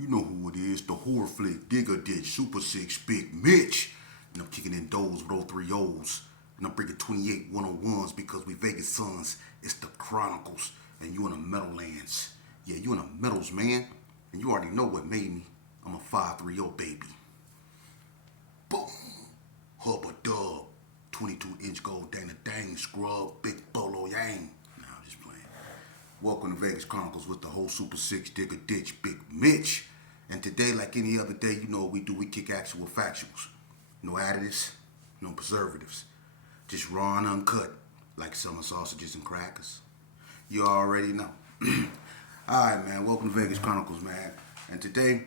You know who it is, the horror flick, Digger Ditch, Super 6, Big Mitch. And I'm kicking in those with 03 O's. And I'm bringing 28 101s because we Vegas sons. It's the Chronicles. And you in the Meadowlands. Yeah, you in the Meadows, man. And you already know what made me. I'm a 530 baby. Boom. Hubba dub. 22-inch gold Dana Dang scrub. Big Bolo Yang. Nah, I'm just playing. Welcome to Vegas Chronicles with the whole Super 6 Digger Ditch, Big Mitch. And today, like any other day, you know what we do. We kick action with factuals. No additives, no preservatives. Just raw and uncut, like summer sausages and crackers. You already know. Alright, man. Welcome to Vegas Chronicles, man. And today,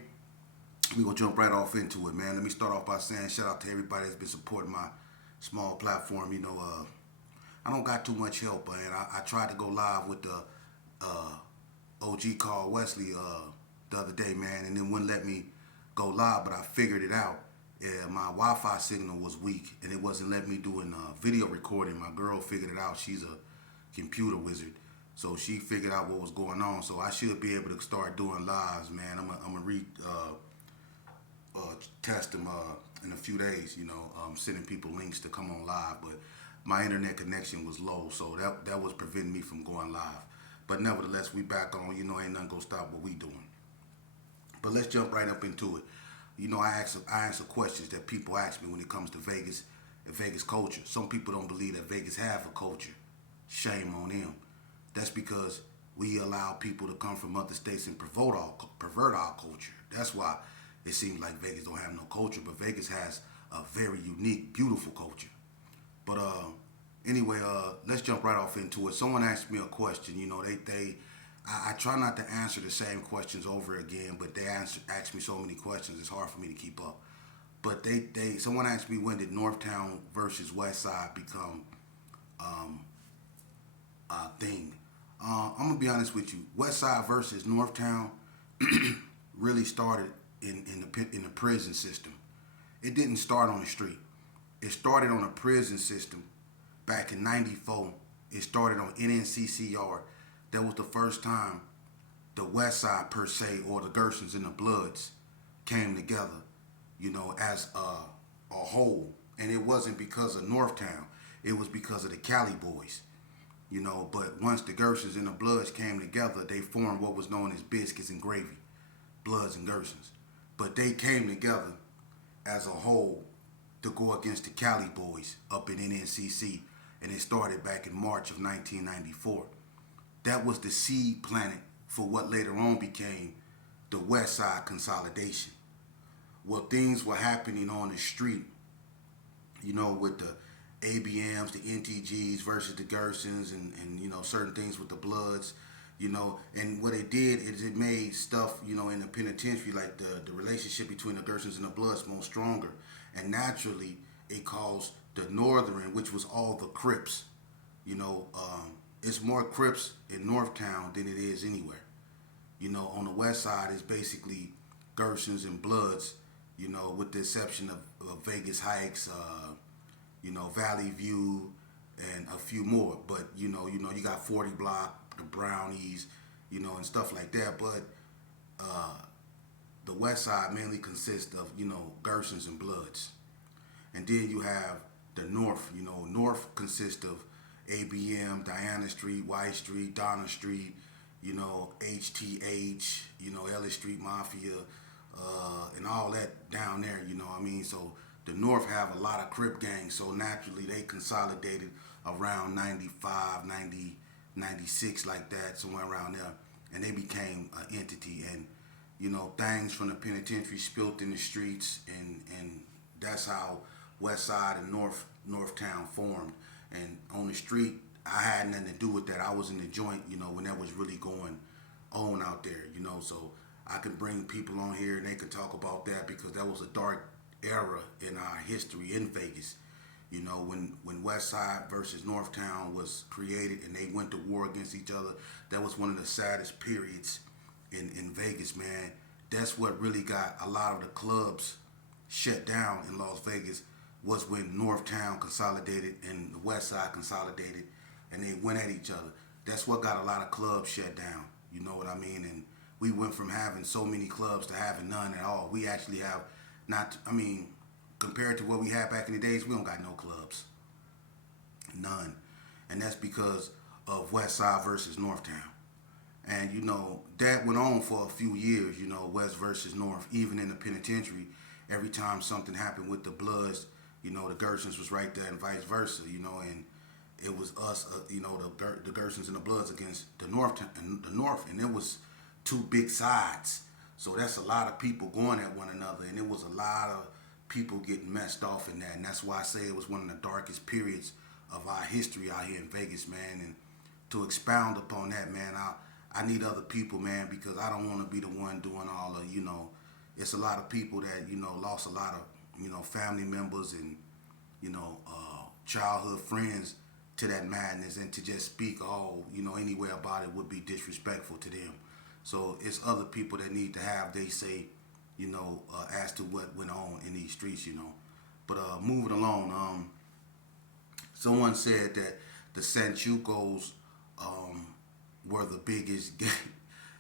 we're going to jump right off into it, man. Let me start off by saying shout out to everybody that's been supporting my small platform. You know, I don't got too much help, man. I tried to go live with the OG Carl Wesley the other day, man, and then wouldn't let me go live, but I figured it out. Yeah, my Wi-Fi signal was weak, and it wasn't letting me do a video recording. My girl figured it out. She's a computer wizard, so she figured out what was going on. So I should be able to start doing lives, man. I'm gonna test them in a few days. You know, sending people links to come on live, but my internet connection was low, so that was preventing me from going live. But nevertheless, we back on. You know, ain't nothing gonna stop what we doing. But let's jump right up into it. You know, I answer questions that people ask me when it comes to Vegas and Vegas culture. Some people don't believe that Vegas have a culture. Shame on them. That's because we allow people to come from other states and pervert our culture. That's why it seems like Vegas don't have no culture. But Vegas has a very unique, beautiful culture. But anyway, let's jump right off into it. Someone asked me a question. You know, I try not to answer the same questions over again, but they ask me so many questions, it's hard for me to keep up. But someone asked me, when did Northtown versus Westside become a thing? I'm gonna be honest with you. Westside versus Northtown really started in the prison system. It didn't start on the street. It started on a prison system back in '94. It started on NNCCR. That was the first time the Westside per se, or the Gersons and the Bloods, came together, you know, as a whole. And it wasn't because of Northtown. It was because of the Cali boys, you know. But once the Gersons and the Bloods came together, they formed what was known as Biscuits and Gravy, Bloods and Gersons. But they came together as a whole to go against the Cali boys up in NNCC. And it started back in March of 1994. That was the seed planted for what later on became the Westside consolidation. Well, things were happening on the street, you know, with the ABMs, the NTGs versus the Gersons, and you know, certain things with the Bloods, you know. And what it did is it made stuff, you know, in the penitentiary, like the relationship between the Gersons and the Bloods, more stronger. And naturally, it caused the Northern, which was all the Crips, you know, it's more Crips in Northtown than it is anywhere. You know, on the west side, it's basically Gersons and Bloods, you know, with the exception of Vegas Heights, you know, Valley View, and a few more. But, you know, you got 40 Block, the Brownies, you know, and stuff like that. But the west side mainly consists of, you know, Gersons and Bloods. And then you have the North, you know, North consists of ABM, Diana Street, White Street, Donna Street, you know, HTH, you know, Ellis Street Mafia, and all that down there, you know what I mean? So the North have a lot of Crip gangs, so naturally they consolidated around 95, 90, 96, like that, somewhere around there, and they became an entity. And, you know, things from the penitentiary spilled in the streets, and that's how Westside and Northtown formed. And on the street, I had nothing to do with that. I was in the joint, you know, when that was really going on out there, you know. So I can bring people on here and they can talk about that, because that was a dark era in our history in Vegas. You know, when Westside versus Northtown was created and they went to war against each other, that was one of the saddest periods in Vegas, man. That's what really got a lot of the clubs shut down in Las Vegas, was when Northtown consolidated and the Westside consolidated, and they went at each other. That's what got a lot of clubs shut down. You know what I mean? And we went from having so many clubs to having none at all. We actually have not. I mean, compared to what we had back in the days, we don't got no clubs, none, and that's because of Westside versus Northtown. And that went on for a few years. West versus North, even in the penitentiary. Every time something happened with the Bloods, the Gersons was right there, and vice versa. And it was us, the Gersons and the Bloods against the North, and it was two big sides. So that's a lot of people going at one another, and it was a lot of people getting messed off in that, and that's why I say it was one of the darkest periods of our history out here in Vegas, man. And to expound upon that, man, I need other people, man, because I don't want to be the one doing all of, it's a lot of people that, lost a lot of, family members and, childhood friends to that madness, and to just speak anywhere about it would be disrespectful to them. So it's other people that need to have they say, as to what went on in these streets, But moving along, someone said that the Sanchucos were the biggest gang.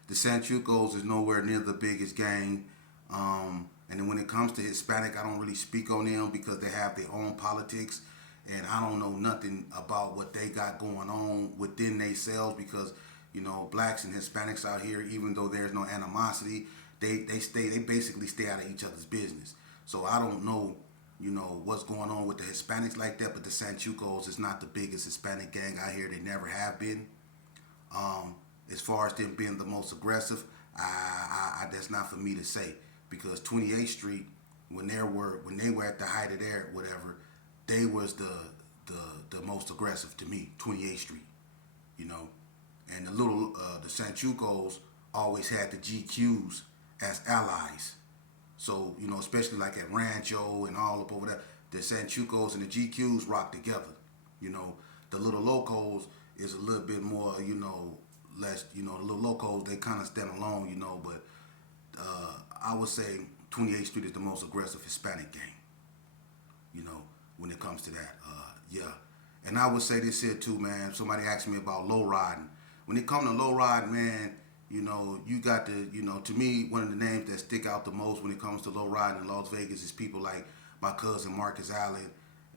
The Sanchucos is nowhere near the biggest gang. And then when it comes to Hispanic, I don't really speak on them because they have their own politics. And I don't know nothing about what they got going on within themselves because, blacks and Hispanics out here, even though there's no animosity, they basically stay out of each other's business. So I don't know, what's going on with the Hispanics like that, but the Sanchucos is not the biggest Hispanic gang out here. They never have been. As far as them being the most aggressive, I that's not for me to say because 28th Street, when they were at the height of their whatever, they was the most aggressive to me. 28th Street, and the Sanchucos always had the GQs as allies. So especially like at Rancho and all up over there, the Sanchucos and the GQs rock together. The little locals is a little bit more, less, the little locals, they kind of stand alone, but I would say 28th Street is the most aggressive Hispanic gang, when it comes to that. Yeah. And I would say this here too, man. Somebody asked me about low riding. When it comes to low riding, man, you got to, to me, one of the names that stick out the most when it comes to low riding in Las Vegas is people like my cousin Marcus Allen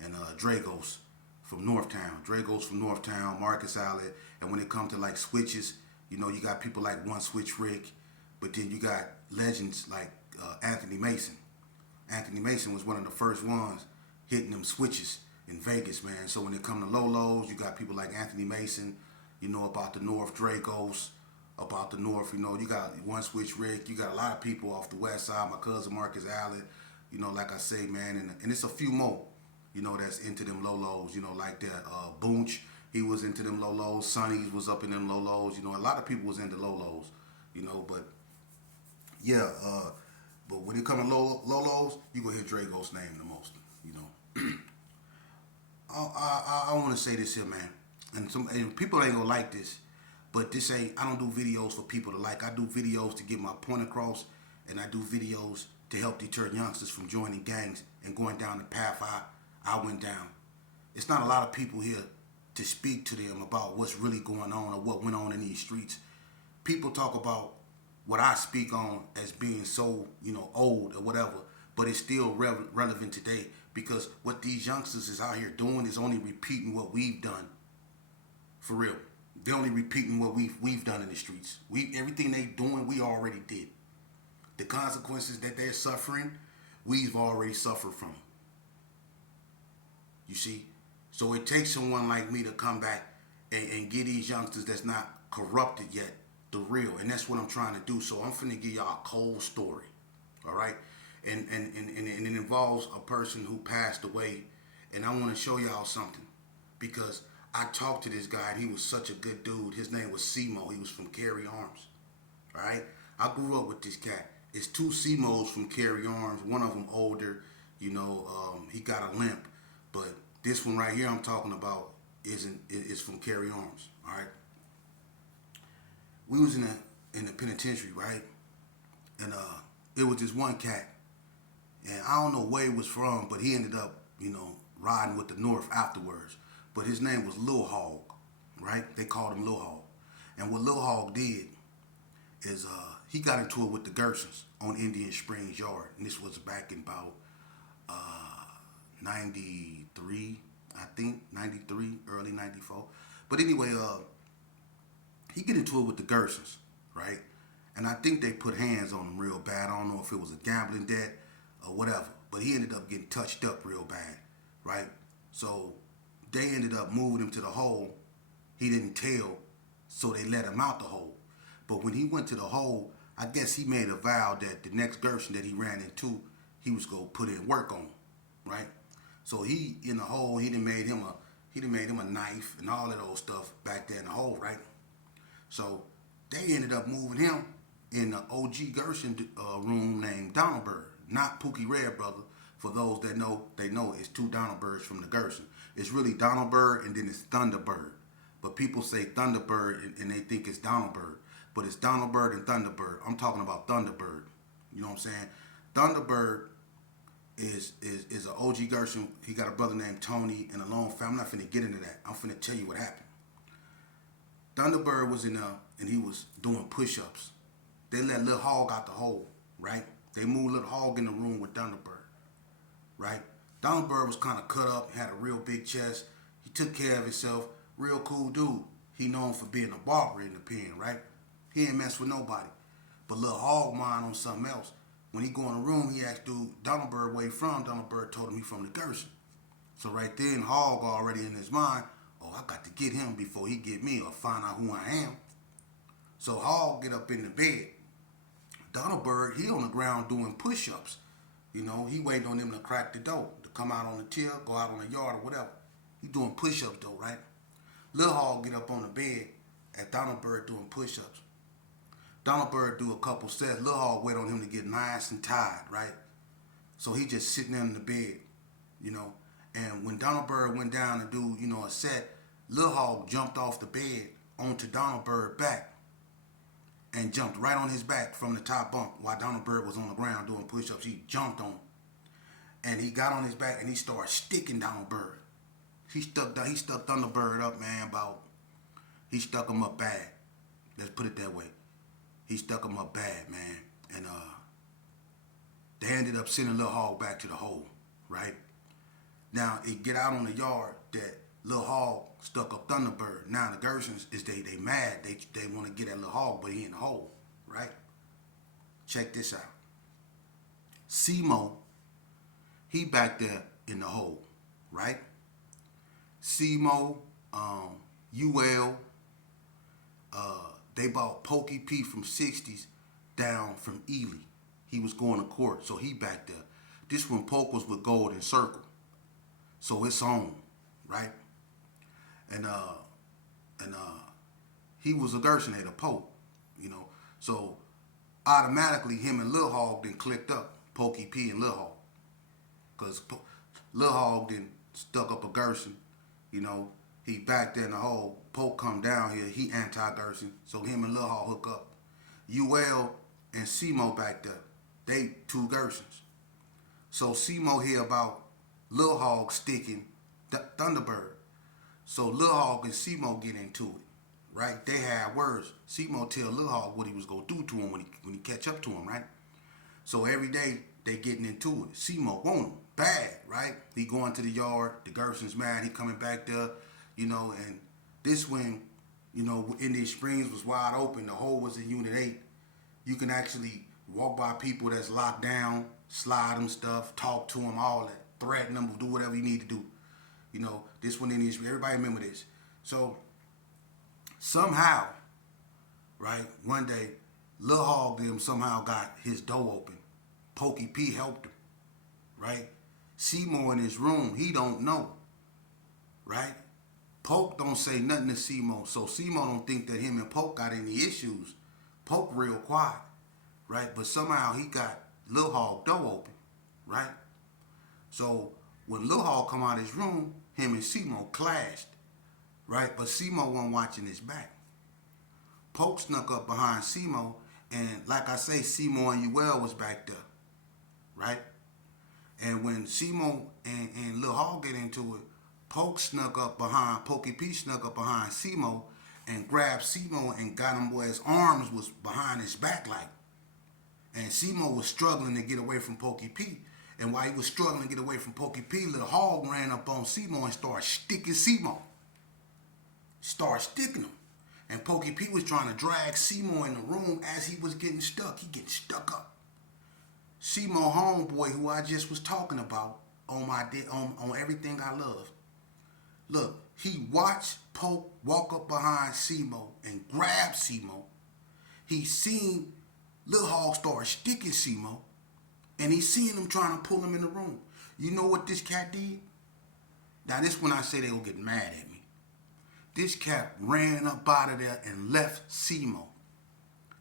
and Dragos from Northtown, Marcus Allen. And when it comes to like switches, you got people like One Switch Rick, but then you got legends like Anthony Mason. Anthony Mason was one of the first ones hitting them switches in Vegas, man. So when it comes to low-lows, you got people like Anthony Mason, about the North, Dragos, about the North, you got One Switch Rick, you got a lot of people off the West Side, my cousin Marcus Allen, like I say, man, and it's a few more, that's into them low-lows, like that Boonch, he was into them low-lows, Sonny's was up in them low-lows, a lot of people was into low-lows, but yeah, but when it comes to low-lows, you gonna hear Dragos' name the most, I want to say this here, man, and people ain't gonna like this, but I don't do videos for people to like. I do videos to get my point across, and I do videos to help deter youngsters from joining gangs and going down the path I went down. It's not a lot of people here to speak to them about what's really going on or what went on in these streets. People talk about what I speak on as being so, old or whatever, but it's still relevant today because what these youngsters is out here doing is only repeating what we've done. For real. They're only repeating what we've done in the streets. Everything they doing, we already did. The consequences that they're suffering, we've already suffered from. You see? So it takes someone like me to come back and get these youngsters that's not corrupted yet the real. And that's what I'm trying to do. So I'm finna give y'all a cold story. All right? And it involves a person who passed away. And I want to show y'all something. Because I talked to this guy and he was such a good dude. His name was Simo. He was from Cary Arms. All right? I grew up with this cat. It's two Simos from Cary Arms. One of them older. He got a limp. But this one right here I'm talking about is from Cary Arms. All right? We was in the penitentiary, right? And it was this one cat. And I don't know where he was from, but he ended up, riding with the North afterwards. But his name was Lil Hogg, right? They called him Lil Hogg. And what Lil Hogg did is he got into it with the Gersons on Indian Springs Yard, and this was back in about '93, I think '93, early '94. But anyway, he get into it with the Gersons, right? And I think they put hands on him real bad. I don't know if it was a gambling debt or whatever, but he ended up getting touched up real bad, right? So they ended up moving him to the hole. He didn't tell, so they let him out the hole. But when he went to the hole, I guess he made a vow that the next Gerson that he ran into, he was gonna put in work on, right? So he in the hole, he done made him a knife and all of those stuff back there in the hole, right? So they ended up moving him in the OG Gerson room named Donaldberg, not Pookie Red Brother. For those that know, they know it's two Donaldbergs from the Gerson. It's really Donaldberg and then it's Thunderbird. But people say Thunderbird and they think it's Donaldberg. But it's Donaldberg and Thunderbird. I'm talking about Thunderbird. You know what I'm saying? Thunderbird is an OG Gerson. He got a brother named Tony and a long family. I'm not finna get into that. I'm finna tell you what happened. Thunderbird was in there and he was doing push-ups. They let Lil Hogg out the hole, right? They moved Lil Hogg in the room with Thunderbird, right? Thunderbird was kind of cut up, had a real big chest. He took care of himself. Real cool dude. He known for being a barber in the pen, right? He ain't mess with nobody. But Lil Hogg mind on something else. When he go in the room, he asked dude Donaldberg where he from. Donaldberg told him he from the Gerson. So right then, Hogg already in his mind, oh, I got to get him before he get me or find out who I am. So Hogg get up in the bed. Donaldberg, he on the ground doing push-ups. You know, he waiting on them to crack the door, to come out on the till, go out on the yard or whatever. He doing push-ups though, right? Lil Hogg get up on the bed at Donaldberg doing push-ups. Donaldberg do a couple sets. Lil Hogg wait on him to get nice and tired, right? So he just sitting there in the bed, you know. And when Donaldberg went down to do, you know, a set, Lil Hogg jumped off the bed onto Donaldberg's back and jumped right on his back from the top bunk while Donaldberg was on the ground doing push-ups. He jumped on him. And he got on his back and he started sticking Donaldberg. He stuck Thunderbird up, man, he stuck him up bad. Let's put it that way. He stuck him up bad, man. And they ended up sending Lil Hogg back to the hole, right? Now, it get out on the yard that Lil Hogg stuck up Thunderbird. Now, the Gersons, they mad. They want to get at Lil Hogg, but he in the hole, right? Check this out. Simo, he back there in the hole, right? Simo, UL, they bought Pokey P from 60s down from Ely. He was going to court, so he back there. This when Poke was with Golden Circle. So it's on, right? And he was a Gersonator, Poke, you know. So automatically him and Lil Hogg then clicked up, Pokey P and Lil Hogg. Because Lil Hogg then stuck up a Gerson, you know. He back there in the hole. Poke come down here. He anti-Gerson. So him and Lil Hogg hook up. UL and Simo back there. They two Gersons. So Simo hear about Lil Hogg sticking Thunderbird. So Lil Hogg and Simo get into it, right? They had words. Simo tell Lil Hogg what he was gonna do to him when he catch up to him, right? So every day they getting into it. Simo want him bad, right? He going to the yard. The Gerson's mad. He coming back there. You know, and this when, you know, Indian Springs was wide open. The hole was in Unit 8. You can actually walk by people that's locked down, slide them stuff, talk to them, all that, threaten them, do whatever you need to do. You know, this one Indian Springs, everybody remember this. So, somehow, right, one day, Lil Hogg them somehow got his door open. Pokey P helped him, right? Seymour in his room, he don't know, right? Poke don't say nothing to Simo, so Simo don't think that him and Poke got any issues. Poke real quiet, right? But somehow he got Lil Hogg door open, right? So when Lil Hogg come out of his room, him and Simo clashed, right? But Simo wasn't watching his back. Poke snuck up behind Simo, and like I say, Simo and UL was back there, right? And when Simo and Lil Hogg get into it, Poke snuck up behind, Pokey P snuck up behind Simo and grabbed Simo and got him where his arms was behind his back, like And Simo was struggling to get away from Pokey P. And while he was struggling to get away from Pokey P, little Hogg ran up on Simo and started sticking Simo. Started sticking him. And Pokey P was trying to drag Simo in the room as he was getting stuck. He getting stuck up. Simo homeboy, who I just was talking about on everything I love. Look, he watched Poke walk up behind Simo and grab Simo. He seen Lil Hogg start sticking Simo, and he seen him trying to pull him in the room. You know what this cat did? Now this when I say they gonna get mad at me. This cat ran up out of there and left Simo.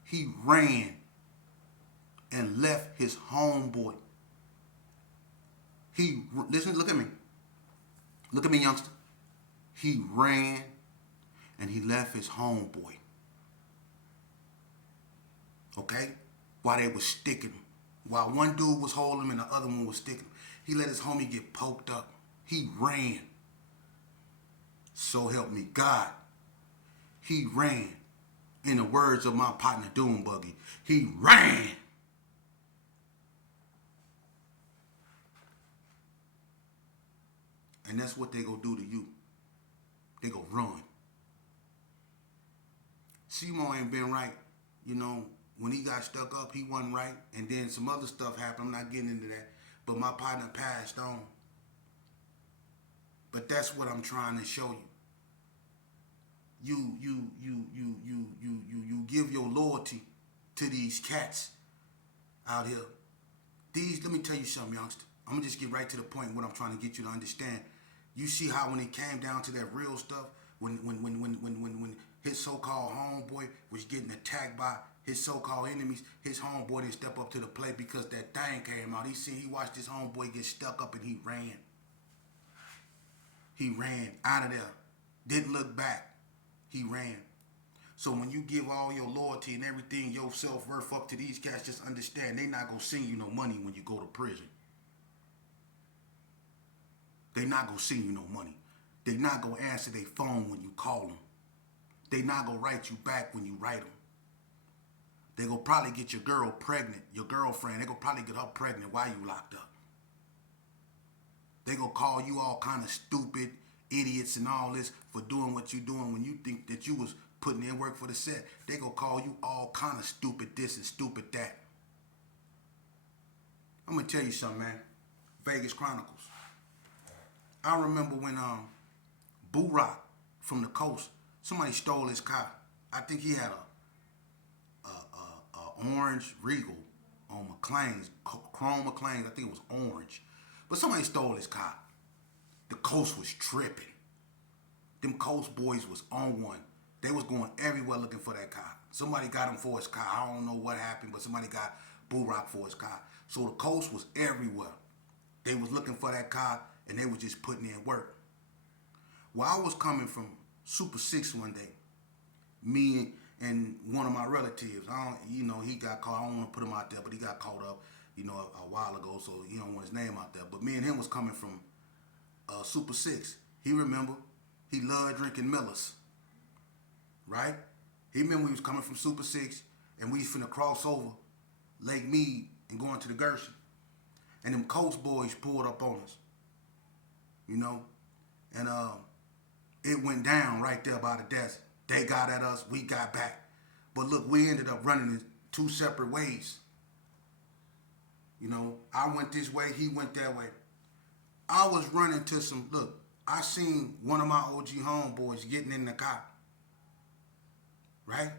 He ran and left his homeboy. Listen, look at me. Look at me, youngster. He ran and he left his homeboy. Okay? While they was sticking him. While one dude was holding him and the other one was sticking him. He let his homie get poked up. He ran. So help me God. He ran. In the words of my partner Doom Buggy, he ran. And that's what they gonna do to you. They gonna run. Simo ain't been right. You know, when he got stuck up, he wasn't right. And then some other stuff happened. I'm not getting into that. But my partner passed on. But that's what I'm trying to show you. You give your loyalty to these cats out here. Let me tell you something, youngster. I'm gonna just get right to the point what I'm trying to get you to understand. You see how when it came down to that real stuff, when his so-called homeboy was getting attacked by his so-called enemies, his homeboy didn't step up to the plate because that thing came out. He watched his homeboy get stuck up and he ran. He ran out of there. Didn't look back. He ran. So when you give all your loyalty and everything, your self-worth up to these cats, just understand they not going to send you no money when you go to prison. They not going to send you no money. They not going to answer their phone when you call them. They not going to write you back when you write them. They going to probably get your girl pregnant, your girlfriend. They going to probably get her pregnant while you locked up. They going to call you all kind of stupid idiots and all this for doing what you doing when you think that you was putting in work for the set. They going to call you all kind of stupid this and stupid that. I'm going to tell you something, man. Vegas Chronicles. I remember when Boo Rock from the coast, somebody stole his car. I think he had a orange Regal on McLean's, Chrome McLean's. I think it was orange. But somebody stole his car. The coast was tripping. Them coast boys was on one. They was going everywhere looking for that car. Somebody got him for his car. I don't know what happened, but somebody got Boo Rock for his car. So the coast was everywhere. They was looking for that car, and they was just putting in work. Well, I was coming from Super 6 one day. Me and one of my relatives. He got caught. I don't want to put him out there, but he got caught up, a while ago, so you don't want his name out there. But me and him was coming from Super 6. He remember. He loved drinking Millers. Right? He remember we was coming from Super 6, and we was finna cross over Lake Mead and going to the Gersons. And them Coast boys pulled up on us. And it went down right there by the desert. They got at us, we got back. But look, we ended up running in two separate ways. I went this way, he went that way. I was running to I seen one of my OG homeboys getting in the car. Right?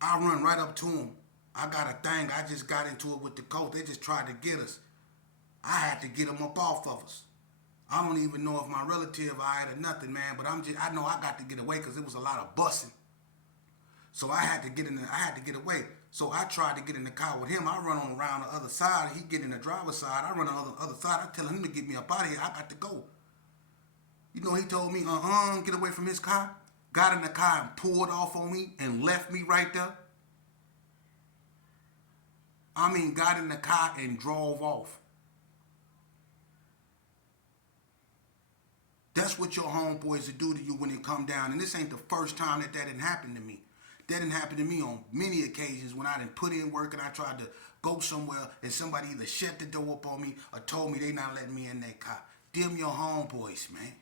I run right up to him. I got a thing, I just got into it with the coach. They just tried to get us. I had to get them up off of us. I don't even know if my relative I had or nothing, man, but I know I got to get away because it was a lot of bussing. So I had to get away. So I tried to get in the car with him. I run on around the other side. He get in the driver's side. I run on the other side. I tell him to get me up out of here. I got to go. He told me, get away from his car. Got in the car and pulled off on me and left me right there. Got in the car and drove off. That's what your homeboys will do to you when they come down. And this ain't the first time that didn't happen to me. That didn't happen to me on many occasions when I didn't put in work and I tried to go somewhere and somebody either shut the door up on me or told me they not letting me in that car. Them your homeboys, man.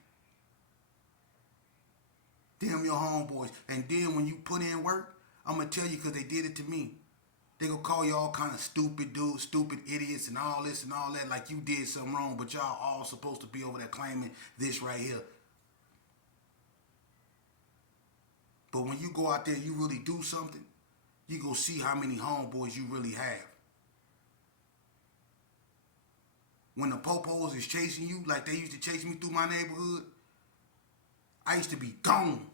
Them your homeboys. And then when you put in work, I'm going to tell you because they did it to me. They gonna call you all kind of stupid dudes, stupid idiots, and all this and all that, like you did something wrong, but y'all all supposed to be over there claiming this right here. But when you go out there and you really do something, you go see how many homeboys you really have. When the popos is chasing you like they used to chase me through my neighborhood, I used to be gone.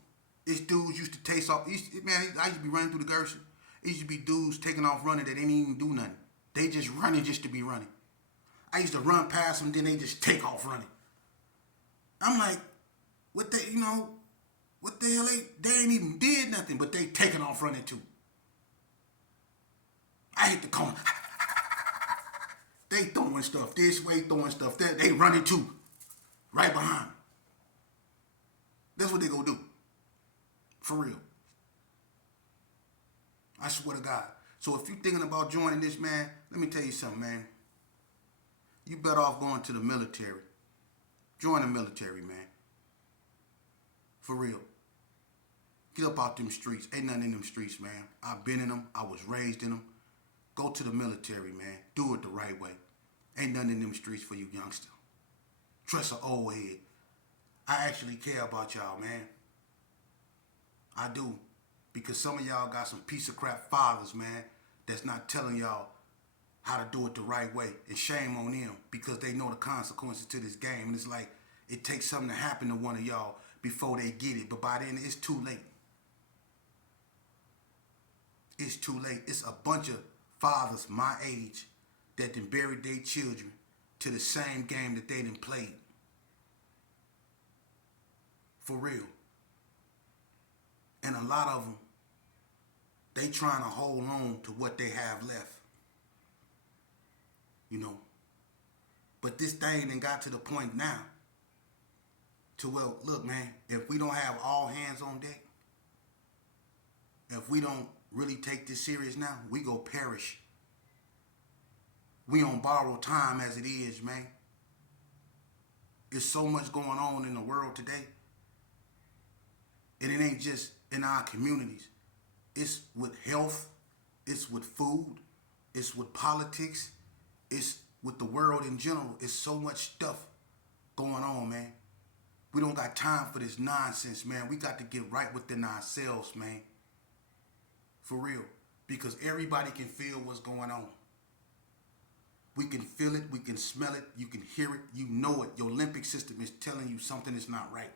These dudes used to taste off. I used to be running through the Gersons. It used to be dudes taking off running that didn't even do nothing. They just running just to be running. I used to run past them, then they just take off running. I'm like, what the hell? They ain't even did nothing, but they taking off running too. I hit the corner. They throwing stuff this way, throwing stuff that. They running too. Right behind me. That's what they gonna do. For real. I swear to God. So if you're thinking about joining this, man, let me tell you something, man. You better off going to the military. Join the military, man. For real. Get up out them streets. Ain't nothing in them streets, man. I've been in them. I was raised in them. Go to the military, man. Do it the right way. Ain't nothing in them streets for you youngster. Trust an old head. I actually care about y'all, man. I do. Because some of y'all got some piece of crap fathers, man, that's not telling y'all how to do it the right way. And shame on them because they know the consequences to this game. And it's like it takes something to happen to one of y'all before they get it. But by then, it's too late. It's too late. It's a bunch of fathers my age that done buried their children to the same game that they done played. For real. And a lot of them, they trying to hold on to what they have left. You know. But this thing done got to the point now to where, look, man, if we don't have all hands on deck, if we don't really take this serious now, we go perish. We on borrowed time as it is, man. There's so much going on in the world today. And it ain't just in our communities. It's with health. It's with food. It's with politics. It's with the world in general. It's so much stuff going on, man. We don't got time for this nonsense, man. We got to get right within ourselves, man. For real. Because everybody can feel what's going on. We can feel it. We can smell it. You can hear it. You know it. Your limbic system is telling you something is not right.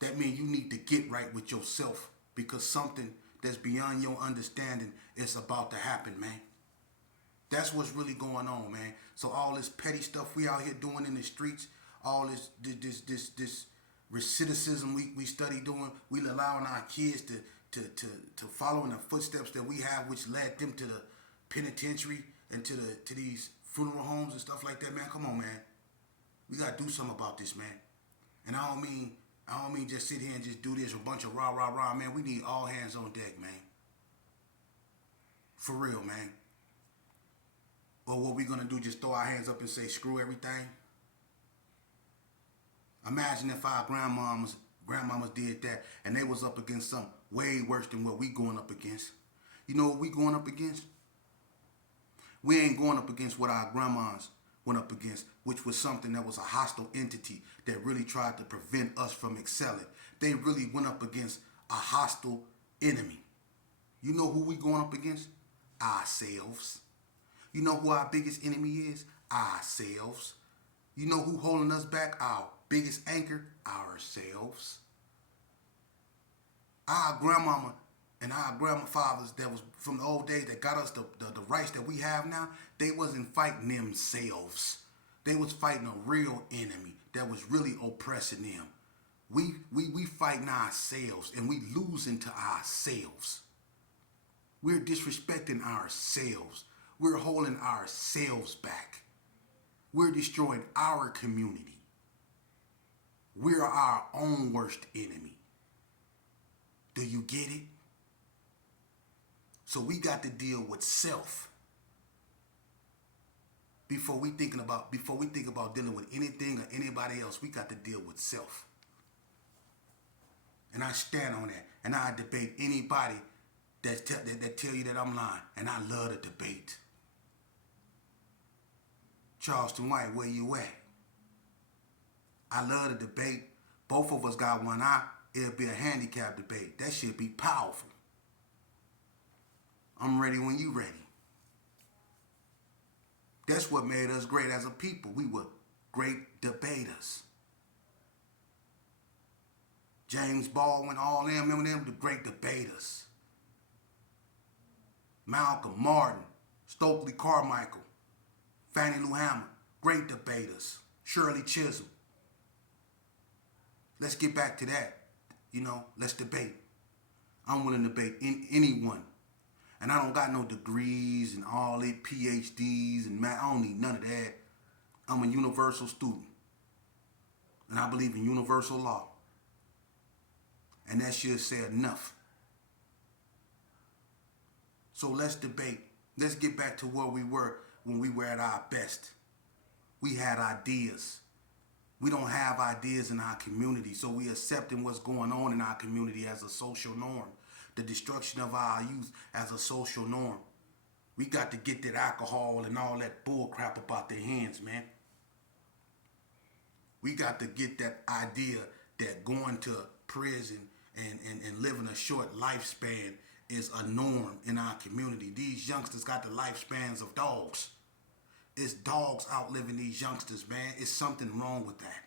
That means you need to get right with yourself because something that's beyond your understanding is about to happen, man. That's what's really going on, man. So all this petty stuff we out here doing in the streets, all this recidivism we study doing, we allowing our kids to follow in the footsteps that we have, which led them to the penitentiary and to these funeral homes and stuff like that, man. Come on, man. We gotta do something about this, man. And I don't mean just sit here and just do this a bunch of rah, man. We need all hands on deck, man. For real, man. Or what we gonna do, just throw our hands up and say, screw everything? Imagine if our grandmamas did that and they was up against something way worse than what we going up against. You know what we going up against? We ain't going up against what our grandmas went up against, which was something that was a hostile entity that really tried to prevent us from excelling. They really went up against a hostile enemy. You know who we going up against? Ourselves. You know who our biggest enemy is? Ourselves. You know who holding us back? Our biggest anchor? Ourselves. Our grandmama and our grandfathers that was from the old days that got us the rights that we have now, they wasn't fighting themselves. They was fighting a real enemy that was really oppressing them. We fighting ourselves and we losing to ourselves. We're disrespecting ourselves. We're holding ourselves back. We're destroying our community. We're our own worst enemy. Do you get it? So we got to deal with self. Before we think about dealing with anything or anybody else, we got to deal with self. And I stand on that. And I debate anybody that tell you that I'm lying. And I love to debate. Charleston White, where you at? I love to debate. Both of us got one eye. It'll be a handicap debate. That should be powerful. I'm ready when you ready. That's what made us great as a people. We were great debaters. James Baldwin, all them, remember them? The great debaters. Malcolm, Martin, Stokely Carmichael, Fannie Lou Hamer, great debaters. Shirley Chisholm. Let's get back to that. Let's debate. I'm willing to debate anyone. And I don't got no degrees and all that, PhDs and math. I don't need none of that. I'm a universal student. And I believe in universal law. And that should say enough. So let's debate. Let's get back to where we were when we were at our best. We had ideas. We don't have ideas in our community, so we accepting what's going on in our community as a social norm. The destruction of our youth as a social norm. We got to get that alcohol and all that bull crap about their hands, man. We got to get that idea that going to prison and living a short lifespan is a norm in our community. These youngsters got the lifespans of dogs. It's dogs outliving these youngsters, man. It's something wrong with that.